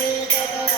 Thank you.